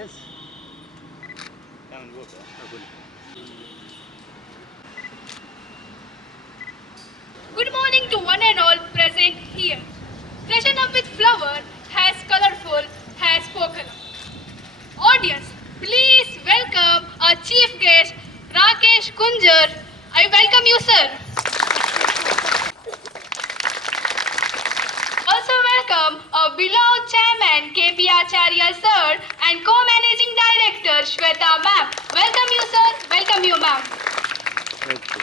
Yes. Good morning to one and all present here. Freshen up with flower, has colorful, has spoken. Audience, please welcome our chief guest, Rakesh Kunjar. I welcome you, sir. Also welcome our beloved chairman, KP Acharya, sir, and co-managing director, Shweta, ma'am. Welcome you, sir. Welcome you, ma'am. Okay.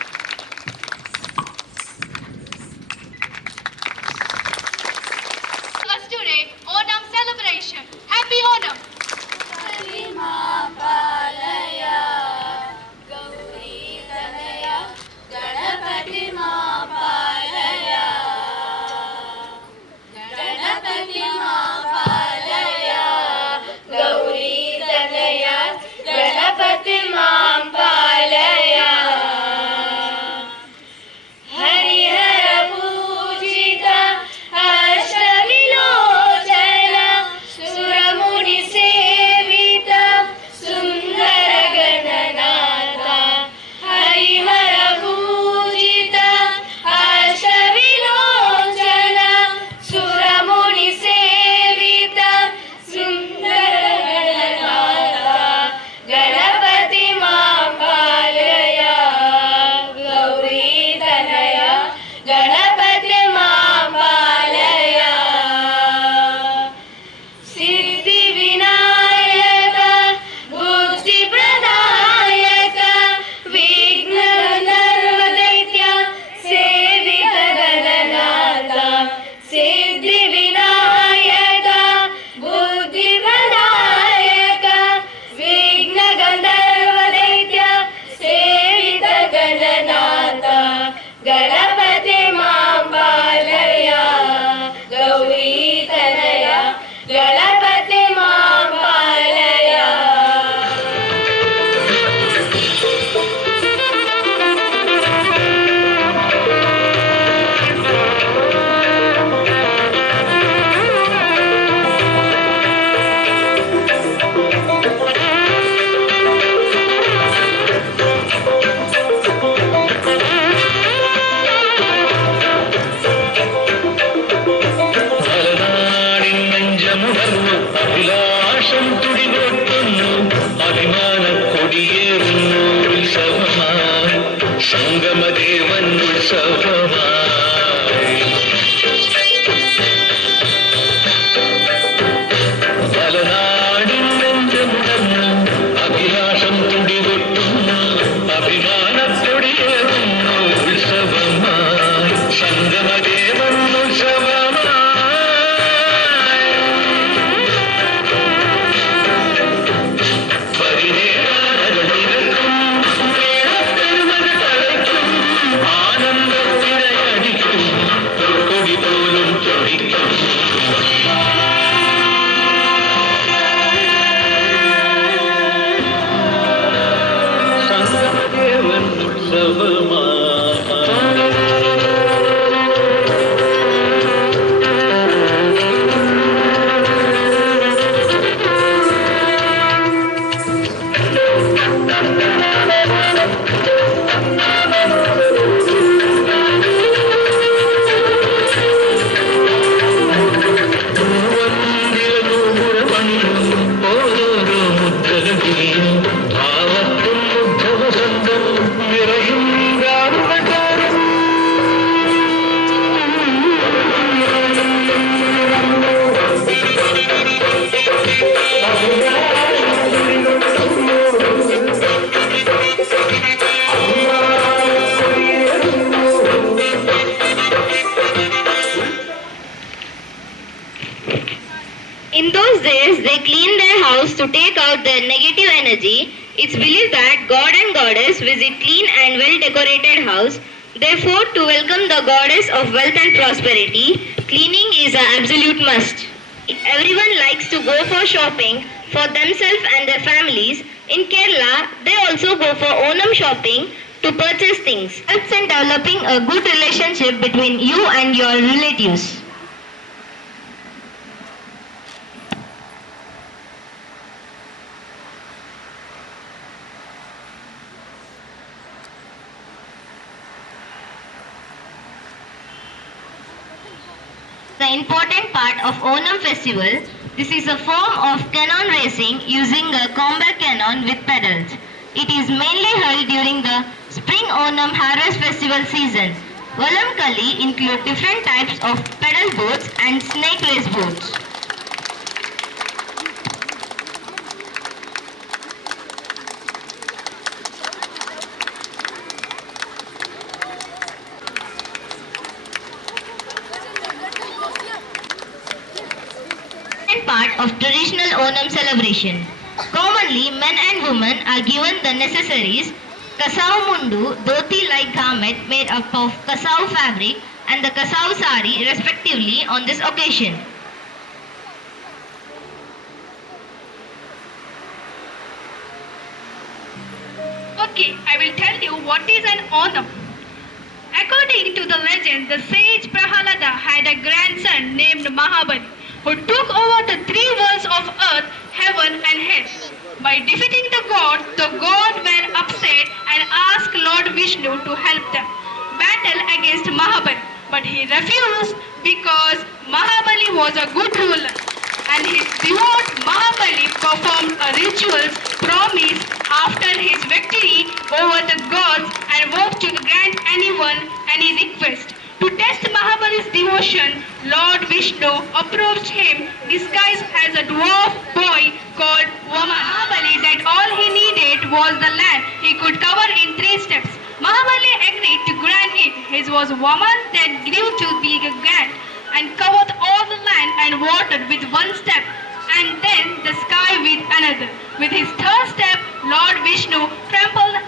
Us today, Onam celebration. Happy Onam. In those days, they cleaned their house to take out the negative energy. It's believed that God and Goddess visit clean and well-decorated house. Therefore, to welcome the Goddess of wealth and prosperity, cleaning is an absolute must. Everyone likes to go for shopping for themselves and their families. In Kerala, they also go for Onam shopping to purchase things. Helps in developing a good relationship between you and your relatives. important part of Onam festival. This is a form of cannon racing using a combat cannon with pedals. It is mainly held during the spring Onam harvest festival season. Valam Kali include different types of pedal boats and snake race boats. Part of traditional Onam celebration. Commonly, men and women are given the necessaries kasau mundu, dhoti-like garment made up of kasau fabric, and the kasau sari respectively on this occasion. Okay, I will tell you what is an Onam. According to the legend, the sage Prahalada had a grandson named Mahabali who took over the three worlds of earth, heaven and hell. By defeating the god were upset and asked Lord Vishnu to help them battle against Mahabali. But he refused because Mahabali was a good ruler and his devout Mahabali performed a ritual promise after his victory over the gods and vowed to grant anyone any request. To test Mahabali's devotion, Lord Vishnu approached him disguised as a dwarf boy called Vaman. Mahabali that all he needed was the land he could cover in 3 steps. Mahabali agreed to grant it. His was Vaman that grew to be a grand and covered all the land and water with 1 step and then the sky with another. With his 3rd step, Lord Vishnu trampled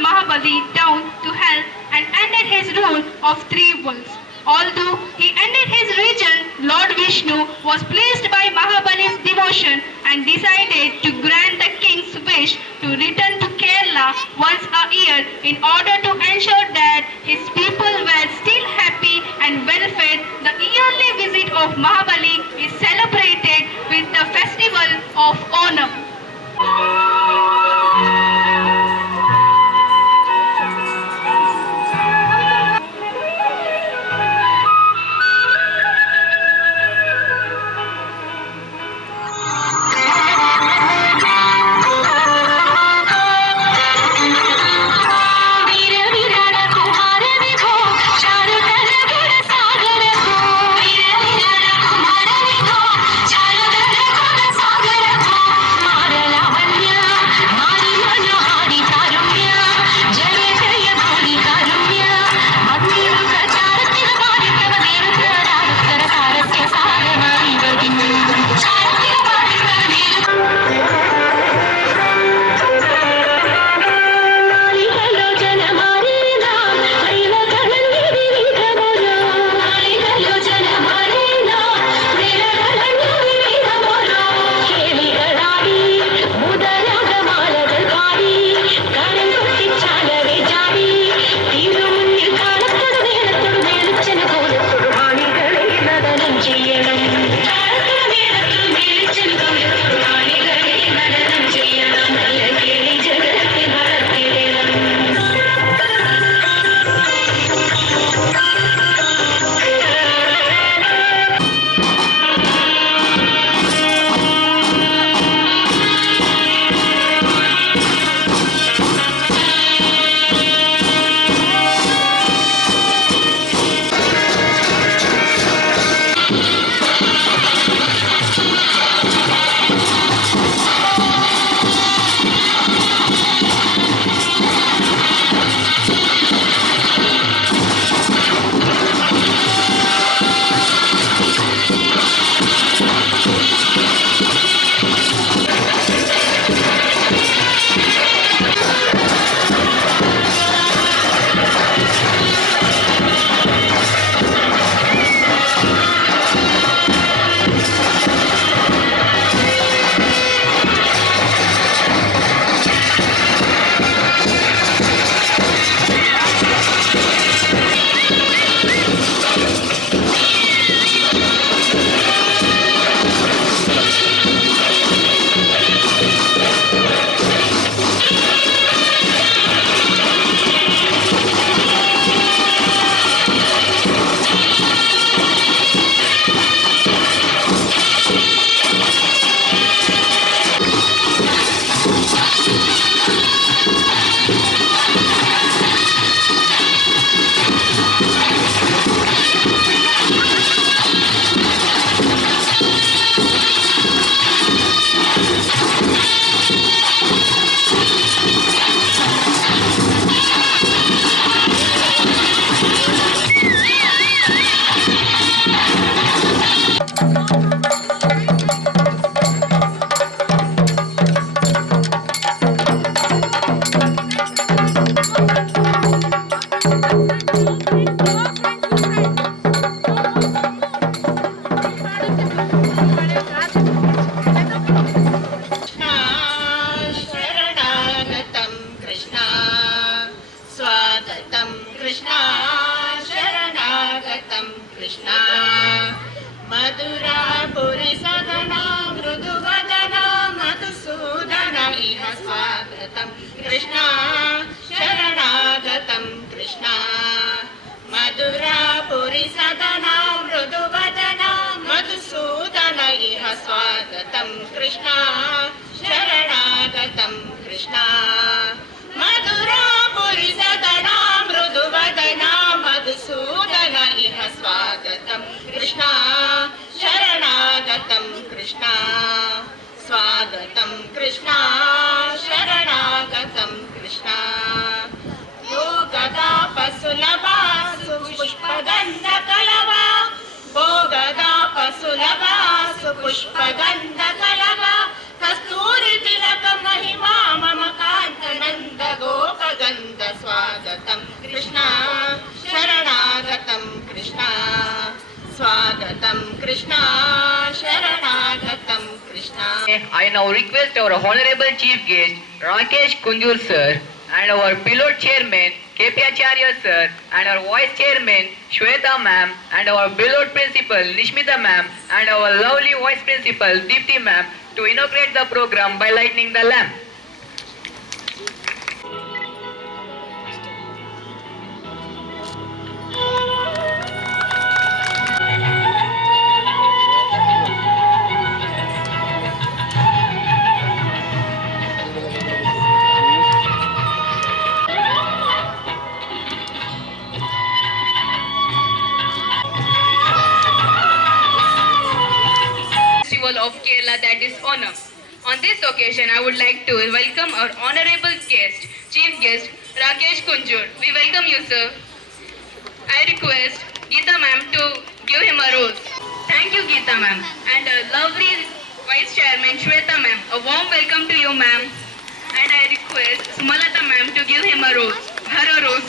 Mahabali down to hell and ended his rule of 3 worlds. Although he ended his region, Lord Vishnu was pleased by Mahabali's devotion and decided to grant the king's wish to return to Kerala once a year in order to ensure that his people were still happy and well fed. The yearly visit of Mahabali is celebrated with the festival of Onam. शरणागतं Krishna मधुरापुरि सदना मृदुवदना Madhusudan इह स्वागतं कृष्णा शरणागतं कृष्णा मधुरापुरि सदना मृदुवदना मधुसूदन इह स्वागतं कृष्णा शरणागतं कृष्णा मधुरापुरि सदना मृदुवदना मधुसूदन इह स्वागतं कृष्णा शरणागतं कृष्णा स्वागतं कृष्णा शरणागतं कृष्णा यो गदापसुलभा सुपुष्पगन्धकलवा भो गदापसुलभा सुपुष्पगन्धकलवा कस्तूरितिलक महिमा मम कान्तनन्द गोपगन्ध स्वागतं कृष्णा शरणागतं कृष्णा स्वागतं Krishna शरणागतं Krishna. I now request our Honorable Chief Guest Rakesh Kunjur Sir and our Pilot Chairman KP Acharya Sir and our Vice Chairman Shweta Ma'am and our Pilot Principal Nishmita Ma'am and our lovely Vice Principal Deepti Ma'am to inaugurate the program by lighting the lamp. Festival of Kerala, that is Onam. On this occasion, I would like to welcome our honorable guest, Chief Guest Rakesh Kunjur. We welcome you, sir. I request Geeta ma'am to give him a rose. Thank you, Geeta ma'am. And lovely Vice Chairman Shweta ma'am, a warm welcome to you, ma'am. And I request Sumalata ma'am to give him a rose. Her a rose.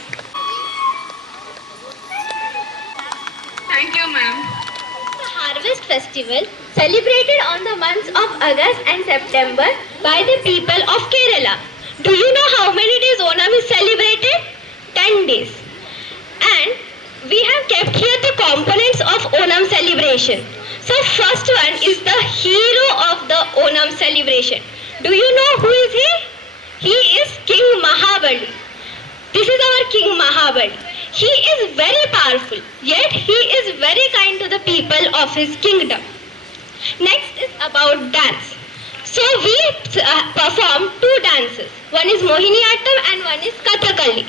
Thank you, ma'am. The Harvest Festival, celebrated on the months of August and September by the people of Kerala. Do you know how many days Onam is celebrated? 10 days. And we have kept here the components of Onam celebration. So first one is the hero of the Onam celebration. Do you know who is he? He is King Mahabali. This is our King Mahabali. He is very powerful, yet he is very kind to the people of his kingdom. Next is about dance. So we perform two dances. One is Mohiniyattam and one is Kathakali.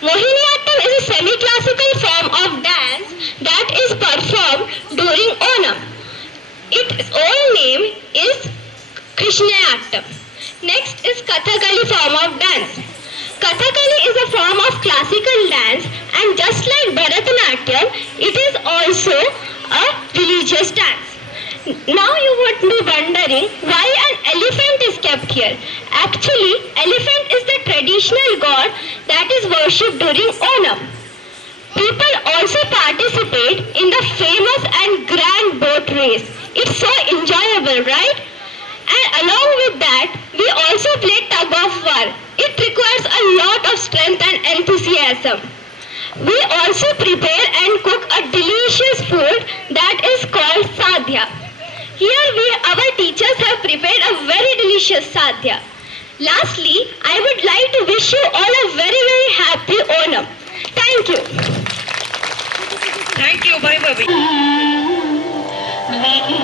Mohiniyattam is a semi-classical form of dance that is performed during Onam. Its old name is Krishnayattam. Next is Kathakali form of dance. Kathakali is a form of classical dance, and just like Bharatanatyam, it is also a religious dance. Now you would be wondering why an elephant is kept here. Actually, elephant is the traditional god that is worshipped during Onam. People also participate in the famous and grand boat race. It's so enjoyable, right? And along with that, we also play tug of war. It requires a lot of strength and enthusiasm. We also prepare and cook a delicious food that is called sadhya. Here our teachers have prepared a very delicious sadhya. Lastly, I would like to wish you all a very, very happy Onam. Thank you. Thank you, bye bye. Thank you.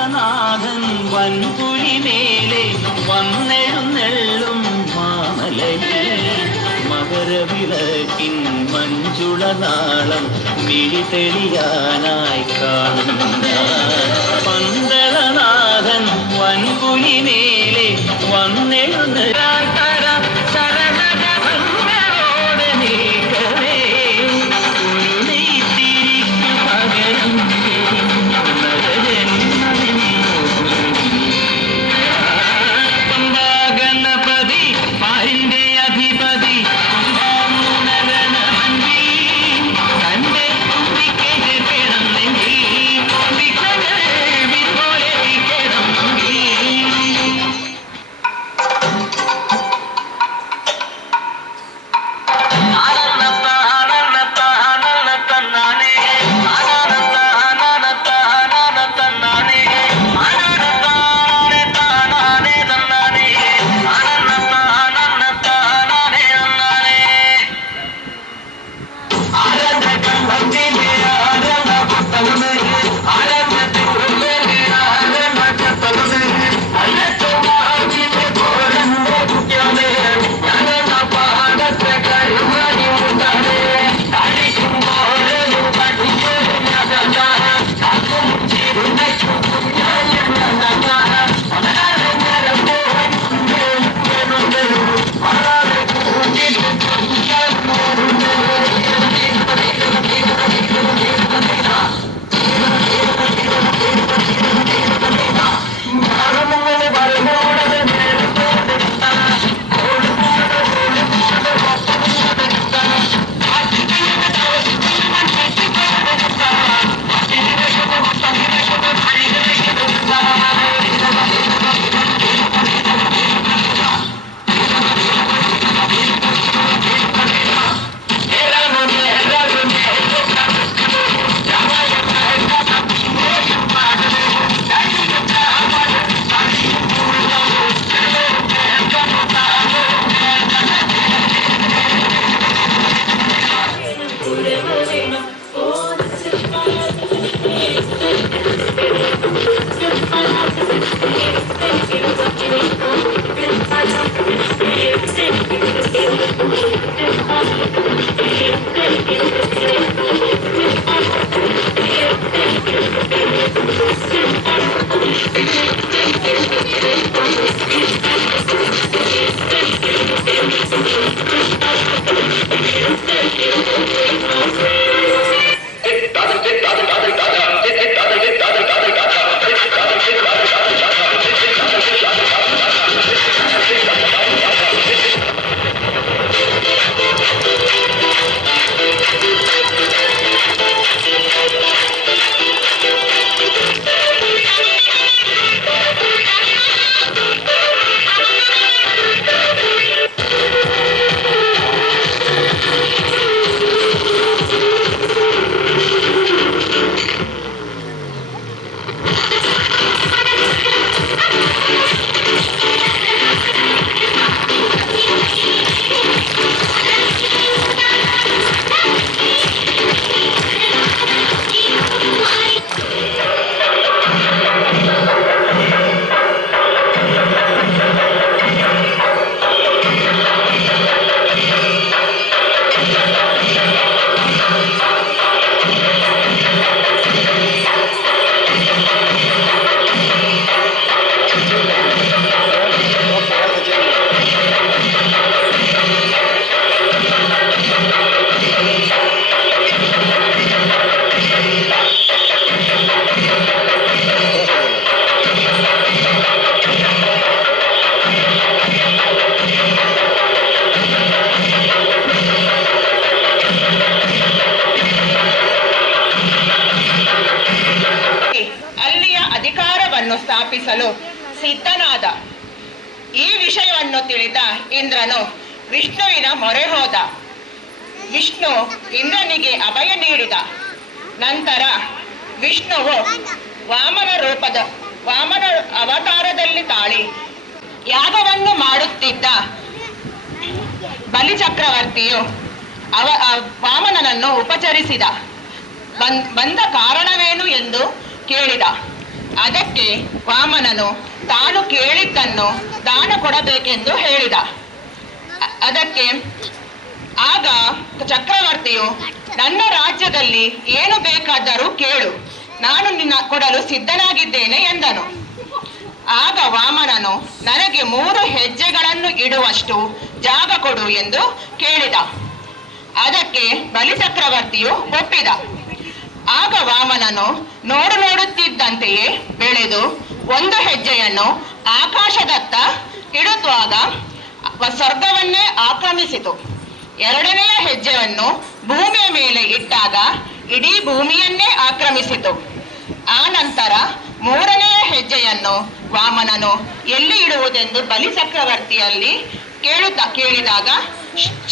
പന്തളനാഥൻ വൻപുലിമേലെ വന്നെഴുന്നെള്ളും മാമലയിൽ മകരവിളക്കിൻ മഞ്ജുളനാളം മിഴി തെളിയാനായി കാണുന്ന പന്തളനാഥൻ വൻപുലിമേലെ വന്നെഴുന്നെള്ളോടെ നീക്കവേ ഒരു നെയ്ത്തിരിക്കു പകരം ഗണപതി പാരിന്റെ അധിപതി തന്റെ കുട്ടിക്ക് കിടന്നെങ്കിൽ പോലെ കിടന്നെങ്കിൽ ಸ್ಥಾಪಿಸಲು ಸಿದ್ಧನಾದ. ಈ ವಿಷಯವನ್ನು ತಿಳಿದ ಇಂದ್ರನು ವಿಷ್ಣುವಿನ ಮೊರೆ ಹೋದ. ವಿಷ್ಣು ಇಂದ್ರನಿಗೆ ಅಭಯ ನೀಡಿದ. ನಂತರ ವಿಷ್ಣುವು ವಾಮನ ಅವತಾರದಲ್ಲಿ ತಾಳಿ ಯಾಗವನ್ನು ಮಾಡುತ್ತಿದ್ದ ಬಲಿಚಕ್ರವರ್ತಿಯು ವಾಮನನನ್ನು ಉಪಚರಿಸಿದ. ಬಂದ ಕಾರಣವೇನು ಎಂದು ಕೇಳಿದ. ಅದಕ್ಕೆ ವಾಮನನು ತಾನು ಕೇಳಿದ್ದನ್ನು ದಾನ ಕೊಡಬೇಕೆಂದು ಹೇಳಿದ. ಅದಕ್ಕೆ ಆಗ ಚಕ್ರವರ್ತಿಯು, ನನ್ನ ರಾಜ್ಯದಲ್ಲಿ ಏನು ಬೇಕಾದರೂ ಕೇಳು, ನಾನು ನಿನ್ನ ಕೊಡಲು ಸಿದ್ಧನಾಗಿದ್ದೇನೆ ಎಂದನು. ಆಗ ವಾಮನನು, ನನಗೆ 3 ಹೆಜ್ಜೆಗಳನ್ನು ಇಡುವಷ್ಟು ಜಾಗ ಕೊಡು ಎಂದು ಕೇಳಿದ. ಅದಕ್ಕೆ ಬಲಿಚಕ್ರವರ್ತಿಯು ಒಪ್ಪಿದ. ಆಗ ವಾಮನನು ನೋಡುತ್ತಿದ್ದಂತೆಯೇ ಬೆಳೆದು 1 ಹೆಜ್ಜೆಯನ್ನು ಆಕಾಶದತ್ತ ಇಡುವಾಗ ಸ್ವರ್ಗವನ್ನೇ ಆಕ್ರಮಿಸಿತು. 2ನೆಯ ಹೆಜ್ಜೆಯನ್ನು ಭೂಮಿಯ ಮೇಲೆ ಇಟ್ಟಾಗ ಇಡೀ ಭೂಮಿಯನ್ನೇ ಆಕ್ರಮಿಸಿತು. ಆ ನಂತರ 3ನೆಯ ಹೆಜ್ಜೆಯನ್ನು ವಾಮನನು ಎಲ್ಲಿ ಇಡುವುದೆಂದು ಬಲಿಚಕ್ರವರ್ತಿಯಲ್ಲಿ ಕೇಳಿದಾಗ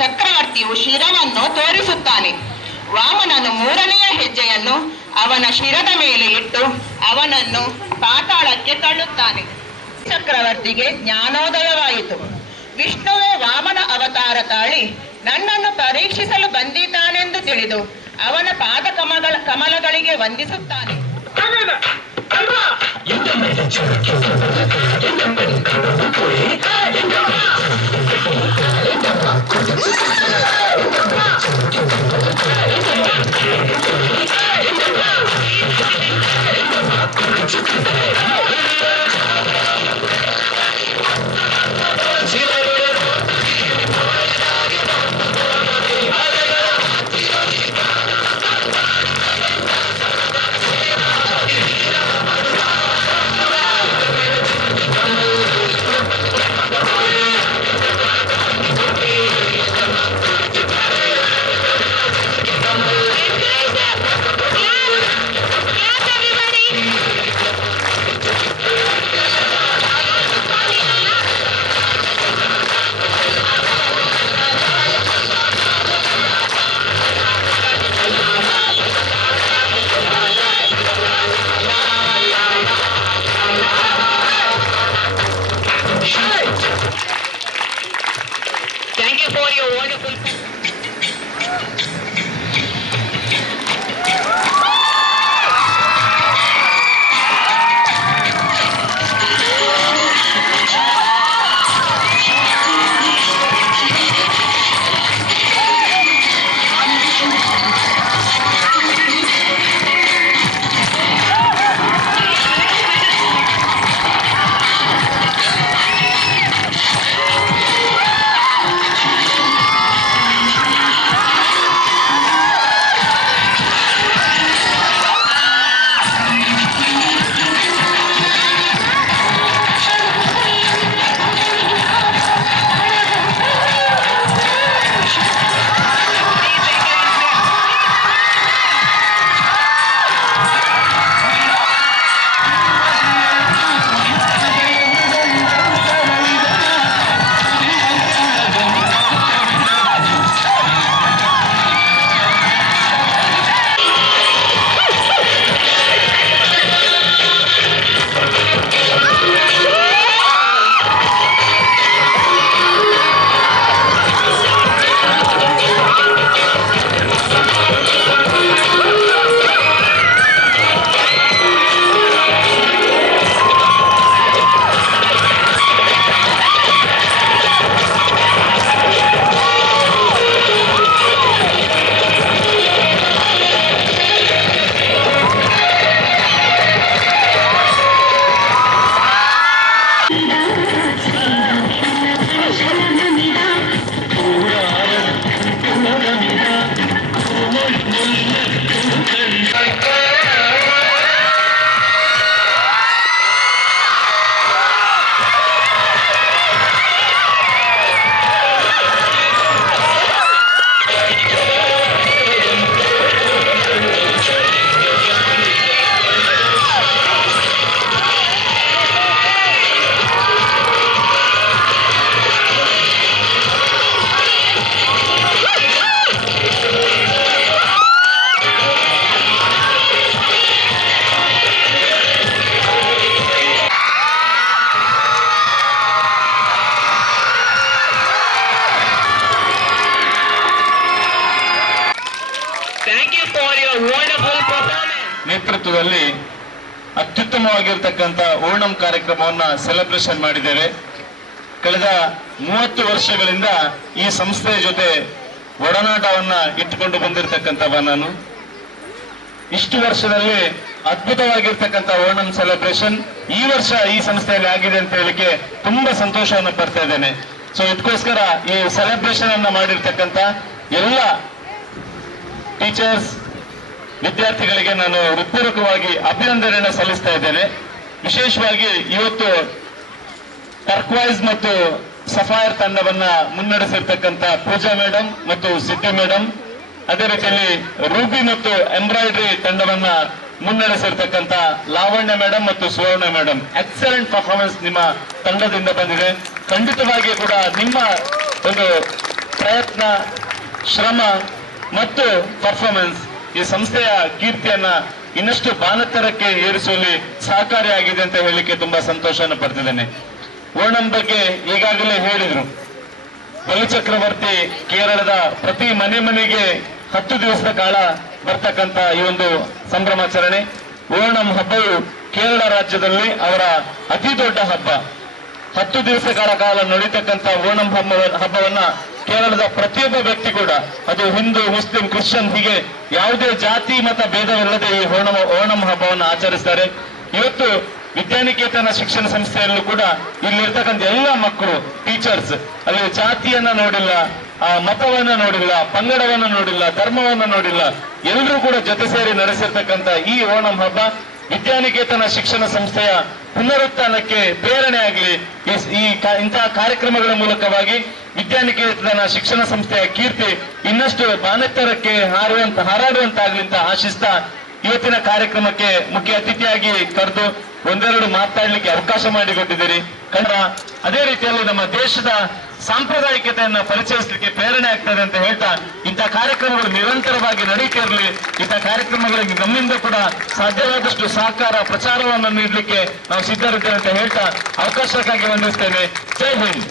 ಚಕ್ರವರ್ತಿಯು ಶಿರವನ್ನು ತೋರಿಸುತ್ತಾನೆ. ವಾಮನನು 3ನೆಯ ಹೆಜ್ಜೆಯನ್ನು ಅವನ ಶಿರದ ಮೇಲೆ ಇಟ್ಟು ಅವನನ್ನು ಪಾತಾಳಕ್ಕೆ ತಳ್ಳುತ್ತಾನೆ. ಚಕ್ರವರ್ತಿಗೆ ಜ್ಞಾನೋದಯವಾಯಿತು. ವಿಷ್ಣುವೇ ವಾಮನ ಅವತಾರ ತಾಳಿ ನನ್ನನ್ನು ಪರೀಕ್ಷಿಸಲು ಬಂದಿದ್ದಾನೆಂದು ತಿಳಿದು ಅವನ ಪಾದ ಕಮಲಗಳಿಗೆ ವಂದಿಸುತ್ತಾನೆ. Thank you for your wonderful. ಉತ್ತಮವಾಗಿರ್ತಕ್ಕಂಥ Onam ಕಾರ್ಯಕ್ರಮವನ್ನ ಸೆಲೆಬ್ರೇಷನ್ ಮಾಡಿದ್ದೇವೆ. ಕಳೆದ 30 ವರ್ಷಗಳಿಂದ ಈ ಸಂಸ್ಥೆಯ ಜೊತೆ ಒಡನಾಟವನ್ನ ಇಟ್ಟುಕೊಂಡು ಬಂದಿರತಕ್ಕಂಥವ ನಾನು. ಇಷ್ಟು ವರ್ಷದಲ್ಲಿ ಅದ್ಭುತವಾಗಿರ್ತಕ್ಕಂಥ ಓಣಂ ಸೆಲೆಬ್ರೇಷನ್ ಈ ವರ್ಷ ಈ ಸಂಸ್ಥೆಯಲ್ಲಿ ಆಗಿದೆ ಅಂತ ಹೇಳಿಕ್ಕೆ ತುಂಬಾ ಸಂತೋಷವನ್ನು ಪಡ್ತಾ ಇದ್ದೇನೆ. ಸೊ ಇದಕ್ಕೋಸ್ಕರ ಈ ಸೆಲೆಬ್ರೇಷನ್ ಅನ್ನ ಮಾಡಿರ್ತಕ್ಕಂಥ ಎಲ್ಲ ಟೀಚರ್ಸ್, ವಿದ್ಯಾರ್ಥಿಗಳಿಗೆ ನಾನು ಹೃತ್ಪೂರ್ವಕವಾಗಿ ಅಭಿನಂದನೆಯನ್ನು ಸಲ್ಲಿಸ್ತಾ ಇದ್ದೇನೆ. ವಿಶೇಷವಾಗಿ ಇವತ್ತು ಟರ್ಕ್ವೈಸ್ ಮತ್ತು ಸಫೈರ್ ತಂಡವನ್ನ ಮುನ್ನಡೆಸಿರ್ತಕ್ಕಂಥ ಪೂಜಾ ಮೇಡಮ್ ಮತ್ತು ಸಿದ್ದು ಮೇಡಮ್, ಅದೇ ರೀತಿಯಲ್ಲಿ ರೂಬಿ ಮತ್ತು ಎಂಬ್ರಾಯ್ಡ್ರಿ ತಂಡವನ್ನ ಮುನ್ನಡೆಸಿರ್ತಕ್ಕಂಥ ಲಾವಣ್ಯ ಮೇಡಮ್ ಮತ್ತು ಸುವರ್ಣ ಮೇಡಮ್, ಎಕ್ಸಲೆಂಟ್ ಪರ್ಫಾರ್ಮೆನ್ಸ್ ನಿಮ್ಮ ತಂಡದಿಂದ ಬಂದಿದೆ. ಖಂಡಿತವಾಗಿಯೂ ಕೂಡ ನಿಮ್ಮ ಒಂದು ಪ್ರಯತ್ನ, ಶ್ರಮ ಮತ್ತು ಪರ್ಫಾರ್ಮೆನ್ಸ್ ಈ ಸಂಸ್ಥೆಯ ಕೀರ್ತಿಯನ್ನ ಇನ್ನಷ್ಟು ಬಾನತ್ತರಕ್ಕೆ ಏರಿಸುವಲ್ಲಿ ಸಹಕಾರಿಯಾಗಿದೆ ಅಂತ ಹೇಳಲಿಕ್ಕೆ ತುಂಬಾ ಸಂತೋಷವನ್ನು ಪಡ್ತಿದ್ದೇನೆ. ಓಣಂ ಬಗ್ಗೆ ಈಗಾಗಲೇ ಹೇಳಿದ್ರು. ಬಲಿಚಕ್ರವರ್ತಿ ಕೇರಳದ ಪ್ರತಿ ಮನೆಗೆ 10 ದಿವಸದ ಕಾಲ ಬರ್ತಕ್ಕಂಥ ಈ ಒಂದು ಸಂಭ್ರಮಾಚರಣೆ. ಓಣಂ ಹಬ್ಬವು ಕೇರಳ ರಾಜ್ಯದಲ್ಲಿ ಅವರ ಅತಿ ದೊಡ್ಡ ಹಬ್ಬ. 10 ದಿವಸಗಳ ಕಾಲ ನಡೀತಕ್ಕಂಥ ಓಣಂ ಹಬ್ಬವನ್ನ ಕೇರಳದ ಪ್ರತಿಯೊಬ್ಬ ವ್ಯಕ್ತಿ ಕೂಡ, ಅದು ಹಿಂದೂ, ಮುಸ್ಲಿಂ, ಕ್ರಿಶ್ಚಿಯನ್ ಹೀಗೆ ಯಾವುದೇ ಜಾತಿ ಮತ ಭೇದವಿಲ್ಲದೆ ಈ ಓಣಂ ಹಬ್ಬವನ್ನು ಆಚರಿಸ್ತಾರೆ. ಇವತ್ತು ವಿದ್ಯಾನಿಕೇತನ ಶಿಕ್ಷಣ ಸಂಸ್ಥೆಯಲ್ಲೂ ಕೂಡ ಇಲ್ಲಿರ್ತಕ್ಕಂಥ ಎಲ್ಲ ಮಕ್ಕಳು, ಟೀಚರ್ಸ್ ಅಲ್ಲಿ ಜಾತಿಯನ್ನ ನೋಡಿಲ್ಲ, ಆ ಮತವನ್ನ ನೋಡಿಲ್ಲ, ಪಂಗಡವನ್ನ ನೋಡಿಲ್ಲ, ಧರ್ಮವನ್ನ ನೋಡಿಲ್ಲ, ಎಲ್ಲರೂ ಕೂಡ ಜೊತೆ ಸೇರಿ ನಡೆಸಿರ್ತಕ್ಕಂಥ ಈ ಓಣಂ ಹಬ್ಬ ವಿದ್ಯಾನಿಕೇತನ ಶಿಕ್ಷಣ ಸಂಸ್ಥೆಯ ಪುನರುತ್ಥಾನಕ್ಕೆ ಪ್ರೇರಣೆ ಆಗಲಿ. ಇಂತಹ ಕಾರ್ಯಕ್ರಮಗಳ ಮೂಲಕವಾಗಿ ವಿದ್ಯಾನಿಕೇತನ ಶಿಕ್ಷಣ ಸಂಸ್ಥೆಯ ಕೀರ್ತಿ ಇನ್ನಷ್ಟು ಬಾನೆತ್ತರಕ್ಕೆ ಹಾರಾಡುವಂತಾಗಲಿ ಅಂತ ಆಶಿಸ್ತಾ ಇವತ್ತಿನ ಕಾರ್ಯಕ್ರಮಕ್ಕೆ ಮುಖ್ಯ ಅತಿಥಿಯಾಗಿ ಕರೆದು ಒಂದೆರಡು ಮಾತಾಡ್ಲಿಕ್ಕೆ ಅವಕಾಶ ಮಾಡಿಕೊಟ್ಟಿದ್ದೀರಿ. ಕನ್ನಡ ಅದೇ ರೀತಿಯಲ್ಲಿ ನಮ್ಮ ದೇಶದ ಸಾಂಪ್ರದಾಯಿಕತೆಯನ್ನು ಪರಿಚಯಿಸಲಿಕ್ಕೆ ಪ್ರೇರಣೆ ಆಗ್ತದೆ ಅಂತ ಹೇಳ್ತಾ, ಇಂಥ ಕಾರ್ಯಕ್ರಮಗಳು ನಿರಂತರವಾಗಿ ನಡೀತಿರಲಿ. ಇಂಥ ಕಾರ್ಯಕ್ರಮಗಳಿಗೆ ನಮ್ಮಿಂದ ಕೂಡ ಸಾಧ್ಯವಾದಷ್ಟು ಸಹಕಾರ, ಪ್ರಚಾರವನ್ನು ನೀಡಲಿಕ್ಕೆ ನಾವು ಸಿದ್ಧರಿದ್ದೇವೆ ಅಂತ ಹೇಳ್ತಾ ಅವಕಾಶಕ್ಕಾಗಿ ವಂದಿಸ್ತೇನೆ. ಜೈ ಹಿಂದ್.